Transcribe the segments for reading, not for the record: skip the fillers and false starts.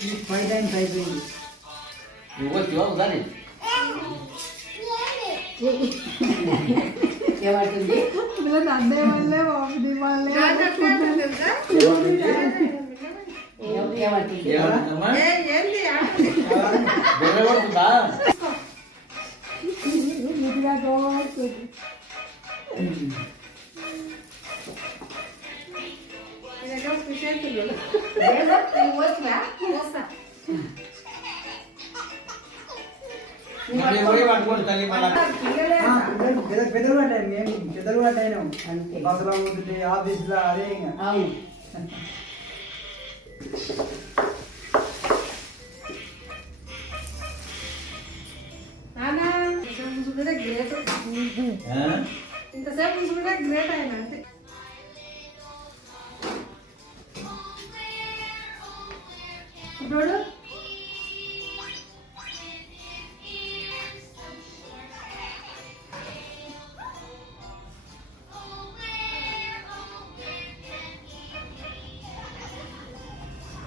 5 times అయిపోయింది. ఏమంటుంది పిల్లలు అడ్డే వాళ్ళే బాబుది వాళ్ళే పెద్దలు పడ్డాయి మేము పెద్దలు పడ్డాయినాం బస్సులో పోతుంటే ఆఫీస్లో అదే గ్రేట్ ఇంతసేపు చూసుకుంటే గ్రేట్ ఆయన అంతే ఇప్పుడు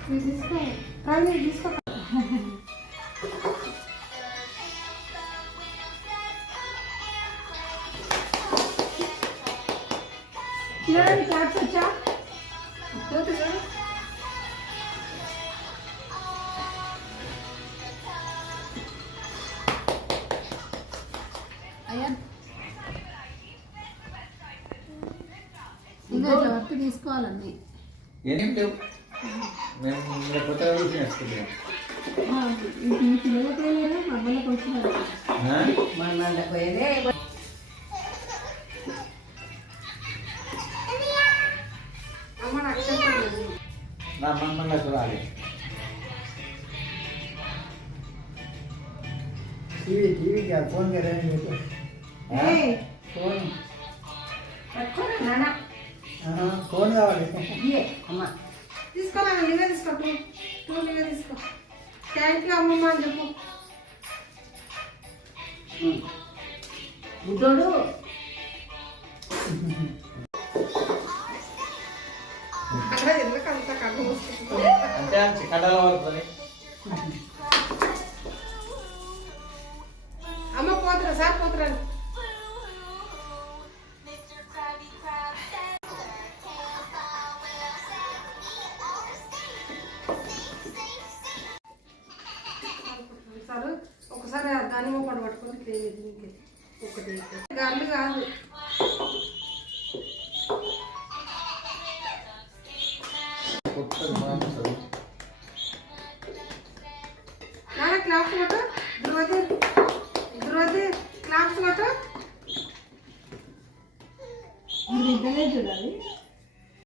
తీసుకో తీసుకో చూడండి క్లాప్స్ వచ్చా అయ్యా ఇంకా వర్క్ తీసుకోవాలండి ఏం లేవు మేము కొత్తగా చూసి నేర్చుకుంటాం పిల్లలకి వెళ్ళారా మమ్మల్ని వచ్చినారు మన పోయేదే నా మమ్మల్ని చూడాలి టీవీ ఫోన్ కదా ఫోన్ కావాలి అమ్మా తీసుకోనా నువ్వే తీసుకో టూ నువ్వే తీసుకో థ్యాంక్ యూ అమ్మమ్మ అని చెప్పు బుడ్డోడు అంటే చిక్కడలో పడుతుంది అమ్మ పోతురా సార్ పోతురా ఒకసారి దానిమ్మ పండు పట్టుకొని క్లీన్ దీనికి ఒకటి గాళ్ళు కాదు నాన్న క్లాప్స్ కొట్టు ధృవతి క్లాప్స్ కొట్టు చూడాలి